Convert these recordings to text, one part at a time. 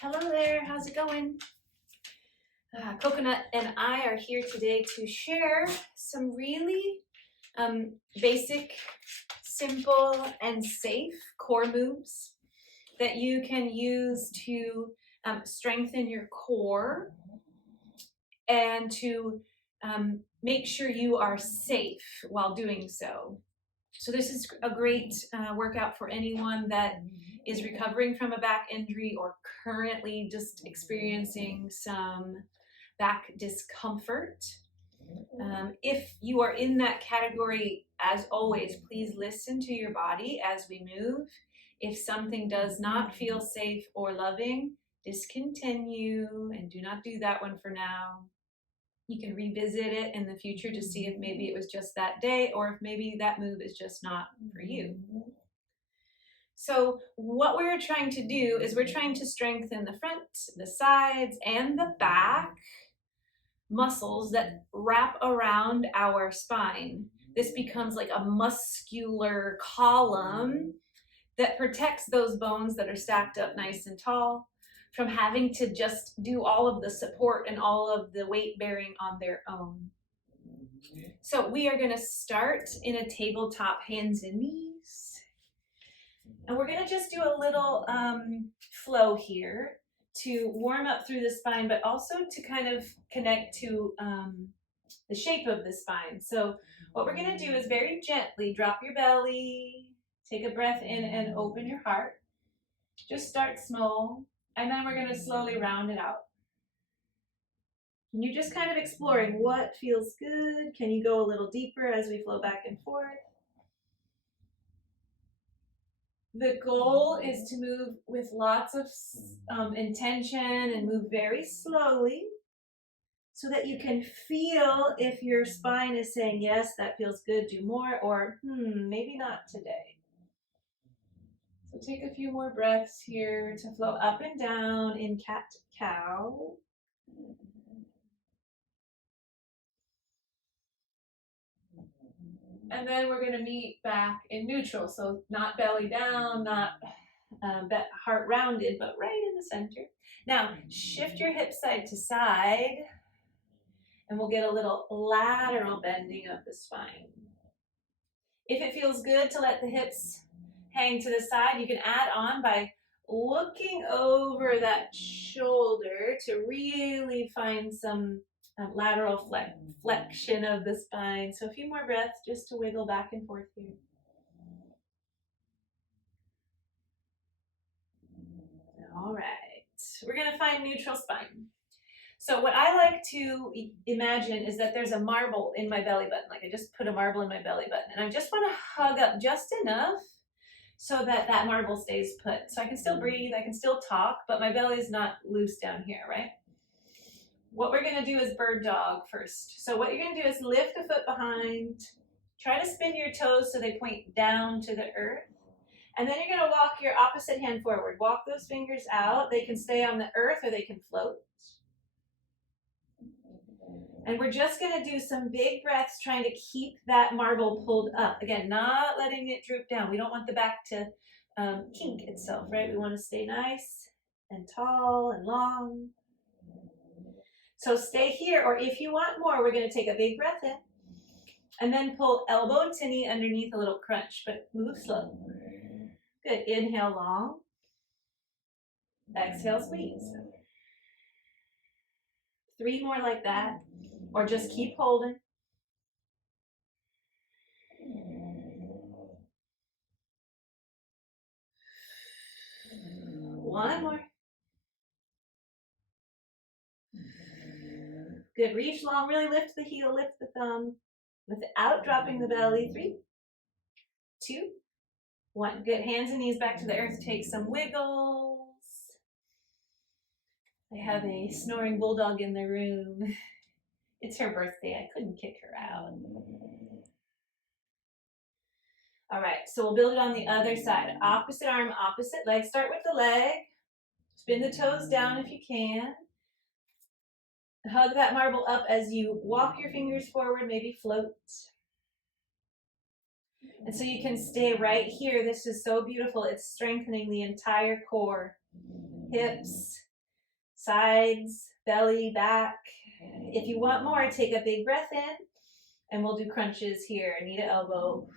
Hello there, how's it going? Coconut and I are here today to share some really basic, simple, and safe core moves that you can use to strengthen your core and to make sure you are safe while doing so. So this is a great workout for anyone that is recovering from a back injury or currently just experiencing some back discomfort. If you are in that category, as always, please listen to your body as we move. If something does not feel safe or loving, discontinue and do not do that one for now. You can revisit it in the future to see if maybe it was just that day or if maybe that move is just not for you. So what we're trying to do is we're trying to strengthen the front, the sides, and the back muscles that wrap around our spine. This becomes like a muscular column that protects those bones that are stacked up nice and tall from having to just do all of the support and all of the weight bearing on their own. So we are going to start in a tabletop, hands and knees. And we're going to just do a little flow here to warm up through the spine, but also to kind of connect to the shape of the spine. So what we're going to do is very gently drop your belly, take a breath in and open your heart. Just start small, and then we're going to slowly round it out. And you're just kind of exploring what feels good. Can you go a little deeper as we flow back and forth? The goal is to move with lots of intention and move very slowly so that you can feel if your spine is saying, yes, that feels good, do more, or maybe not today. So take a few more breaths here to flow up and down in cat-cow. And then we're going to meet back in neutral. So not belly down, not heart rounded, but right in the center. Now shift your hips side to side and we'll get a little lateral bending of the spine. If it feels good to let the hips hang to the side, you can add on by looking over that shoulder to really find some lateral flexion of the spine. So a few more breaths just to wiggle back and forth here. All right, we're going to find neutral spine. So what I like to imagine is that there's a marble in my belly button. Like I just put a marble in my belly button and I just want to hug up just enough so that that marble stays put. So I can still breathe, I can still talk, but my belly's not loose down here, right? What we're going to do is bird dog first. So what you're going to do is lift a foot behind, try to spin your toes so they point down to the earth. And then you're going to walk your opposite hand forward. Walk those fingers out. They can stay on the earth or they can float. And we're just going to do some big breaths trying to keep that marble pulled up. Again, not letting it droop down. We don't want the back to kink itself, right? We want to stay nice and tall and long. So stay here, or if you want more, we're going to take a big breath in. And then pull elbow to knee underneath a little crunch, but move slow. Good. Inhale long. Exhale, squeeze. 3 more like that, or just keep holding. One more. Good. Reach long. Really lift the heel, lift the thumb without dropping the belly. 3, 2, 1. Good. Hands and knees back to the earth. Take some wiggles. I have a snoring bulldog in the room. It's her birthday. I couldn't kick her out. All right, so we'll build it on the other side. Opposite arm, opposite leg. Start with the leg. Spin the toes down if you can. Hug that marble up as you walk your fingers forward, maybe float. And so you can stay right here. This is so beautiful. It's strengthening the entire core. Hips, sides, belly, back. If you want more, take a big breath in, and we'll do crunches here. Knee to elbow.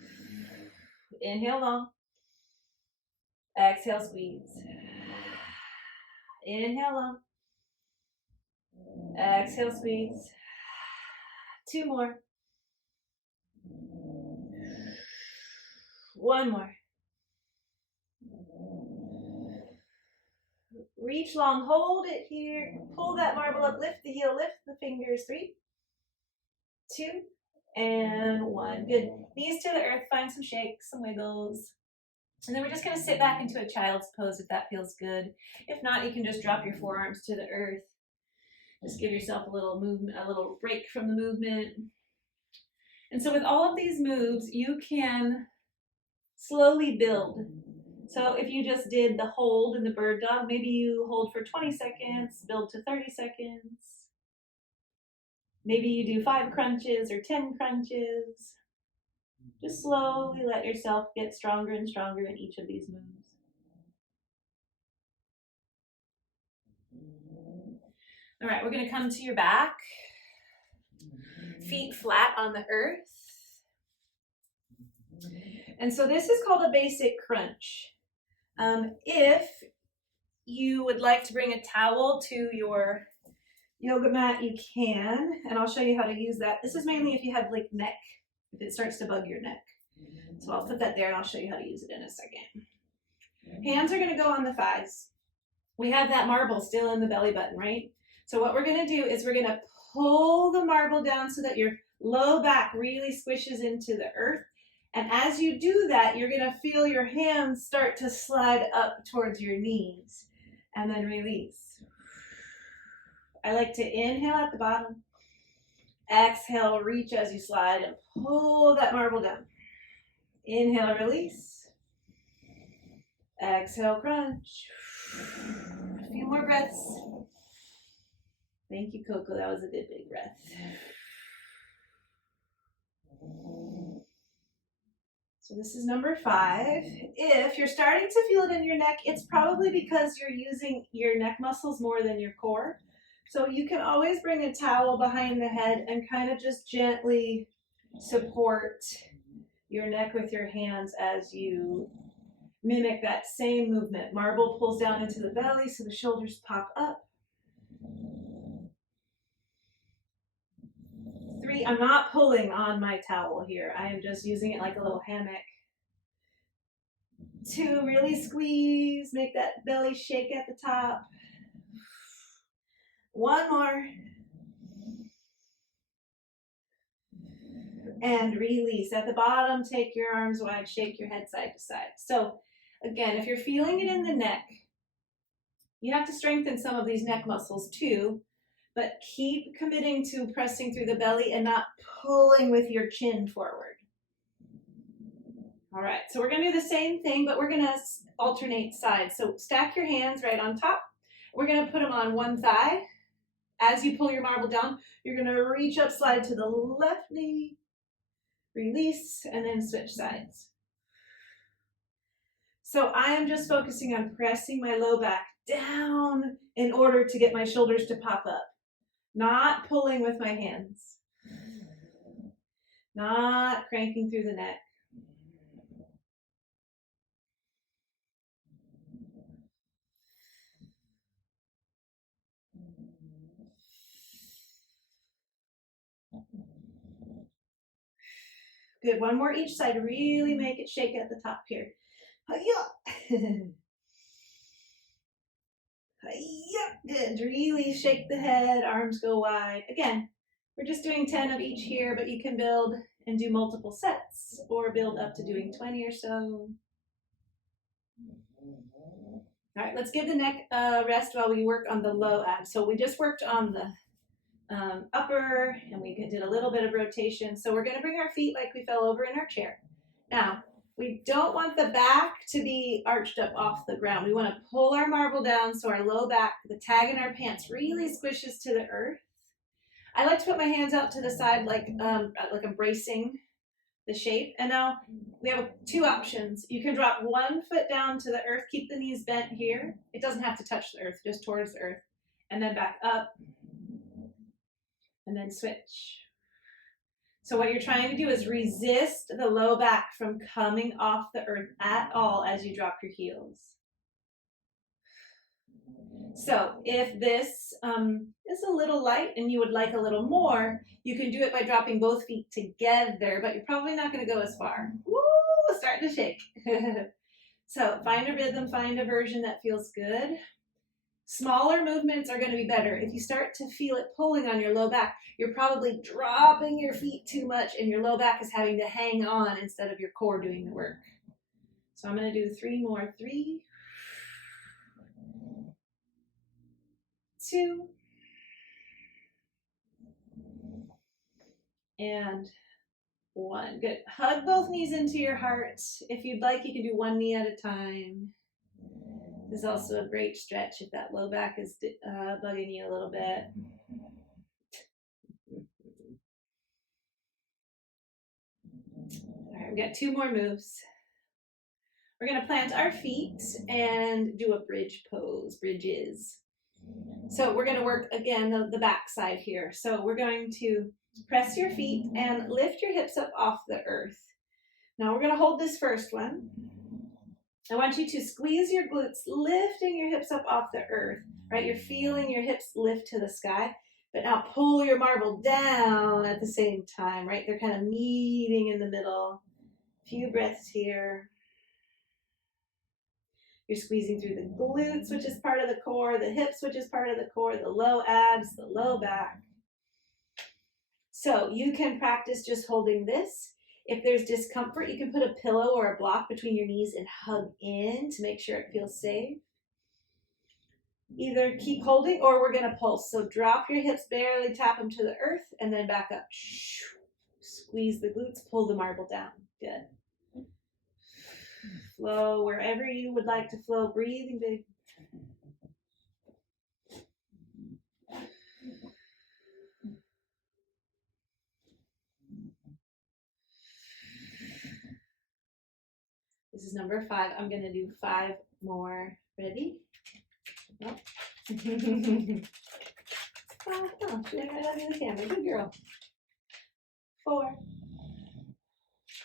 Inhale long. Exhale, squeeze. Inhale long. Exhale, squeeze. 2 more. 1 more. Reach long, hold it here. Pull that marble up, lift the heel, lift the fingers. 3, 2, and 1. Good. Knees to the earth, find some shakes, some wiggles. And then we're just going to sit back into a child's pose if that feels good. If not, you can just drop your forearms to the earth. Just give yourself a little movement, a little break from the movement. And so with all of these moves, you can slowly build. So if you just did the hold in the bird dog, maybe you hold for 20 seconds, build to 30 seconds. Maybe you do 5 crunches or 10 crunches. Just slowly let yourself get stronger and stronger in each of these moves. All right, we're going to come to your back. Feet flat on the earth. And so this is called a basic crunch. If you would like to bring a towel to your yoga mat, you can, and I'll show you how to use that. This is mainly if you have like neck, if it starts to bug your neck. So I'll put that there and I'll show you how to use it in a second. Hands are going to go on the thighs. We have that marble still in the belly button, right? So what we're going to do is we're going to pull the marble down so that your low back really squishes into the earth. And as you do that, you're going to feel your hands start to slide up towards your knees and then release. I like to inhale at the bottom. Exhale, reach as you slide and pull that marble down. Inhale, release. Exhale, crunch. A few more breaths. Thank you, Coco. That was a good big breath. So this is number 5. If you're starting to feel it in your neck, it's probably because you're using your neck muscles more than your core. So you can always bring a towel behind the head and kind of just gently support your neck with your hands as you mimic that same movement. Marble pulls down into the belly so the shoulders pop up. 3, I'm not pulling on my towel here. I am just using it like a little hammock. 2, really squeeze, make that belly shake at the top. 1 more. And release. At the bottom, take your arms wide, shake your head side to side. So again, if you're feeling it in the neck, you have to strengthen some of these neck muscles too, but keep committing to pressing through the belly and not pulling with your chin forward. All right, so we're gonna do the same thing, but we're gonna alternate sides. So stack your hands right on top. We're gonna put them on one thigh. As you pull your marble down, you're gonna reach up, slide to the left knee, release, and then switch sides. So I am just focusing on pressing my low back down in order to get my shoulders to pop up. Not pulling with my hands. Not cranking through the neck. Good, 1 more each side. Really make it shake at the top here. Hi-ya. Hi-ya. Good, really shake the head, arms go wide. Again, we're just doing 10 of each here, but you can build and do multiple sets or build up to doing 20 or so. All right, let's give the neck a rest while we work on the low abs. So we just worked on the upper, and we did a little bit of rotation. So we're going to bring our feet like we fell over in our chair. Now, we don't want the back to be arched up off the ground. We want to pull our marble down so our low back, the tag in our pants, really squishes to the earth. I like to put my hands out to the side like I'm bracing the shape. And now we have 2 options. You can drop 1 foot down to the earth, keep the knees bent here. It doesn't have to touch the earth, just towards the earth. and then back up, and then switch. So what you're trying to do is resist the low back from coming off the earth at all as you drop your heels. So if this is a little light and you would like a little more, you can do it by dropping both feet together, but you're probably not going to go as far. Woo, starting to shake. So find a rhythm, find a version that feels good. Smaller movements are going to be better. If you start to feel it pulling on your low back, you're probably dropping your feet too much and your low back is having to hang on instead of your core doing the work. So I'm going to do 3 more. 3, 2, and 1. Good. Hug both knees into your heart. If you'd like, you can do one knee at a time. This is also a great stretch if that low back is bugging you a little bit. All right, we've got 2 more moves. We're going to plant our feet and do a bridge pose, bridges. So we're going to work, again, the back side here. So we're going to press your feet and lift your hips up off the earth. Now we're going to hold this first one. I want you to squeeze your glutes, lifting your hips up off the earth, right? You're feeling your hips lift to the sky, but now pull your marble down at the same time, right? They're kind of meeting in the middle. A few breaths here. You're squeezing through the glutes, which is part of the core, the hips, which is part of the core, the low abs, the low back. So you can practice just holding this. If there's discomfort, you can put a pillow or a block between your knees and hug in to make sure it feels safe. Either keep holding or we're going to pulse. So drop your hips, barely tap them to the earth, and then back up. Squeeze the glutes, pull the marble down. Good. Flow wherever you would like to flow, breathing big. This is number 5. I'm going to do 5 more. Ready? Oh. Oh, she went right under the camera. Good girl. 4.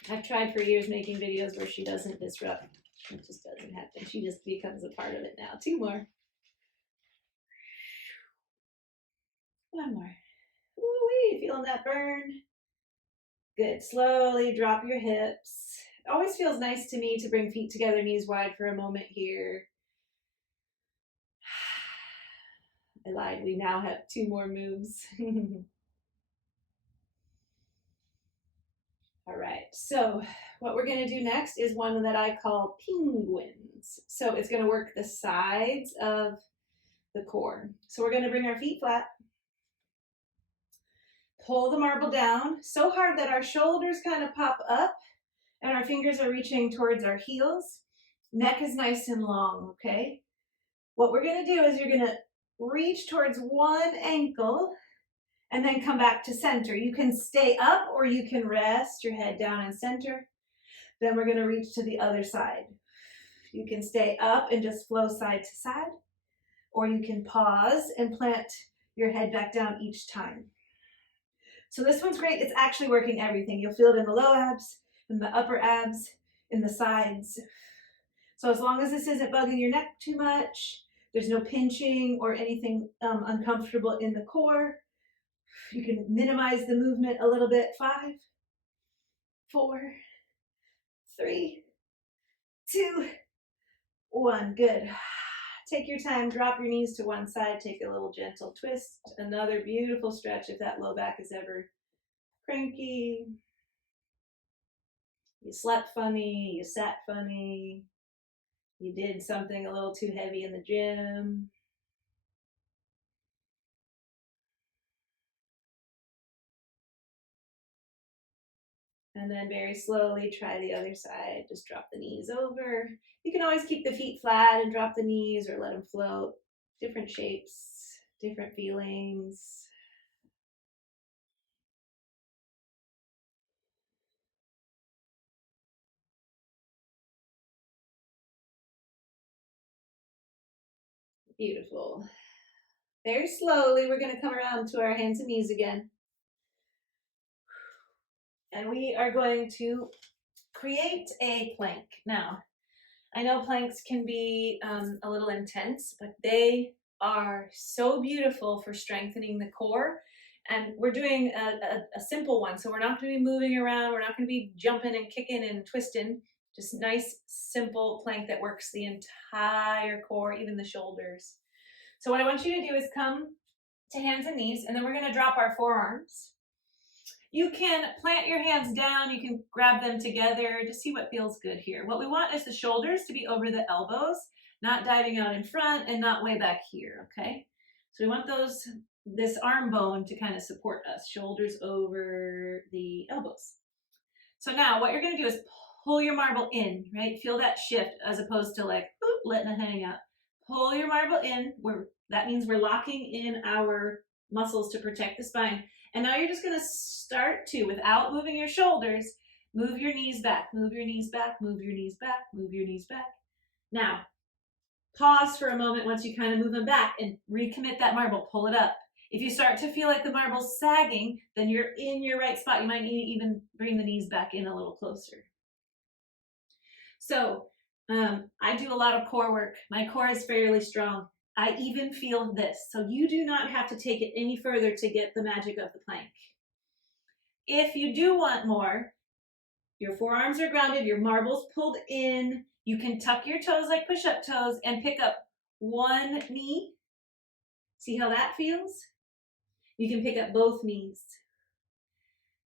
I've tried for years making videos where she doesn't disrupt. It just doesn't happen. She just becomes a part of it now. 2 more. 1 more. Woo-wee, feeling that burn? Good. Slowly drop your hips. It always feels nice to me to bring feet together, knees wide for a moment here. I lied. We now have 2 more moves. All right. So what we're going to do next is one that I call penguins. So it's going to work the sides of the core. So we're going to bring our feet flat. Pull the marble down so hard that our shoulders kind of pop up and our fingers are reaching towards our heels. Neck is nice and long, okay? What we're going to do is you're going to reach towards one ankle and then come back to center. You can stay up or you can rest your head down and center. Then we're going to reach to the other side. You can stay up and just flow side to side, or you can pause and plant your head back down each time. So this one's great. It's actually working everything. You'll feel it in the low abs, in the upper abs, in the sides. So as long as this isn't bugging your neck too much, there's no pinching or anything uncomfortable in the core, you can minimize the movement a little bit. 5, 4, 3, 2, 1. Good. Take your time, drop your knees to one side, take a little gentle twist. Another beautiful stretch if that low back is ever cranky. You slept funny, you sat funny, you did something a little too heavy in the gym. And then very slowly try the other side. Just drop the knees over. You can always keep the feet flat and drop the knees or let them float. Different shapes, different feelings. Beautiful. Very slowly, we're gonna come around to our hands and knees again. And we are going to create a plank. Now, I know planks can be a little intense, but they are so beautiful for strengthening the core. And we're doing a simple one, so we're not going to be moving around. We're not going to be jumping and kicking and twisting. Just nice, simple plank that works the entire core, even the shoulders. So what I want you to do is come to hands and knees, and then we're going to drop our forearms. You can plant your hands down, you can grab them together to see what feels good here. What we want is the shoulders to be over the elbows, not diving out in front and not way back here, okay? So we want this arm bone to kind of support us, shoulders over the elbows. So now what you're gonna do is pull your marble in, right? Feel that shift as opposed to like, boop, letting it hang out. Pull your marble in, that means we're locking in our muscles to protect the spine. And now you're just gonna start to, without moving your shoulders, move your knees back, move your knees back, move your knees back, move your knees back. Now, pause for a moment once you kind of move them back and recommit that marble, pull it up. If you start to feel like the marble's sagging, then you're in your right spot. You might need to even bring the knees back in a little closer. So I do a lot of core work. My core is fairly strong. I even feel this. So you do not have to take it any further to get the magic of the plank. If you do want more, your forearms are grounded, your marble's pulled in. You can tuck your toes like push-up toes and pick up one knee. See how that feels? You can pick up both knees.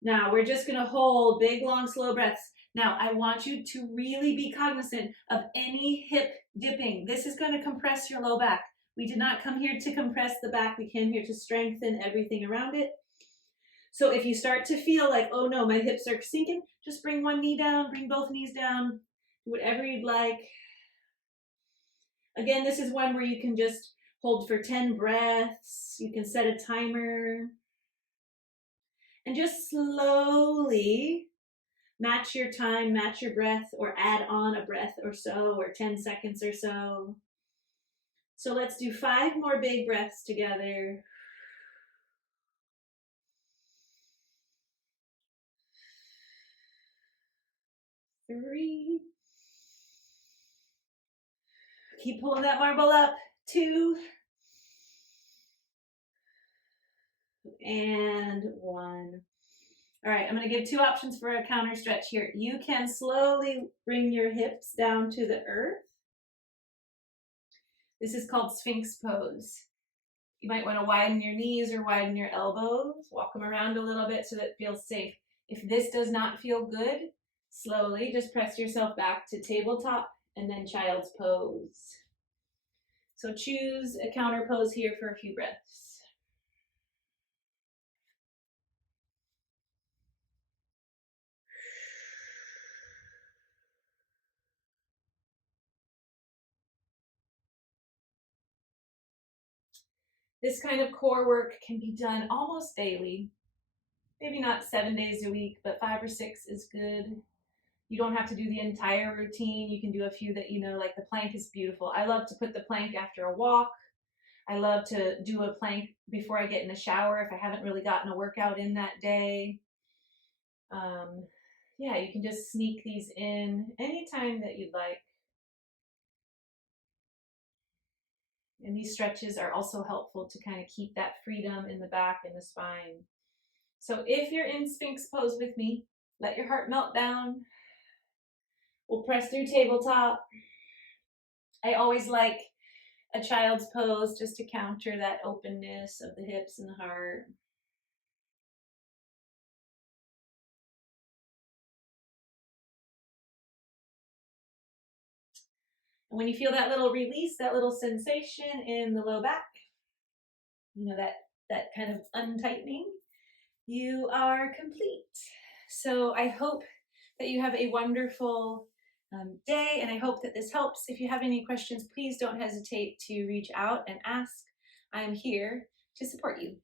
Now we're just gonna hold big, long, slow breaths. Now I want you to really be cognizant of any hip dipping. This is gonna compress your low back. We did not come here to compress the back. We came here to strengthen everything around it. So if you start to feel like, oh no, my hips are sinking, just bring one knee down, bring both knees down, do whatever you'd like. Again, this is one where you can just hold for 10 breaths. You can set a timer. And just slowly match your time, match your breath, or add on a breath or so, or 10 seconds or so. So let's do 5 more big breaths together. 3. Keep pulling that marble up. 2. And 1. All right, I'm going to give 2 options for a counter stretch here. You can slowly bring your hips down to the earth. This is called Sphinx pose. You might want to widen your knees or widen your elbows, walk them around a little bit so that it feels safe. If this does not feel good, slowly just press yourself back to tabletop and then child's pose. So choose a counter pose here for a few breaths. This kind of core work can be done almost daily. Maybe not 7 days a week, but 5 or 6 is good. You don't have to do the entire routine. You can do a few that you know, like the plank is beautiful. I love to put the plank after a walk. I love to do a plank before I get in the shower if I haven't really gotten a workout in that day. Yeah, you can just sneak these in anytime that you'd like. And these stretches are also helpful to kind of keep that freedom in the back and the spine. So if you're in Sphinx pose with me, let your heart melt down. We'll press through tabletop. I always like a child's pose just to counter that openness of the hips and the heart. And when you feel that little release, that little sensation in the low back, you know, that kind of untightening, you are complete. So I hope that you have a wonderful day, and I hope that this helps. If you have any questions, please don't hesitate to reach out and ask. I am here to support you.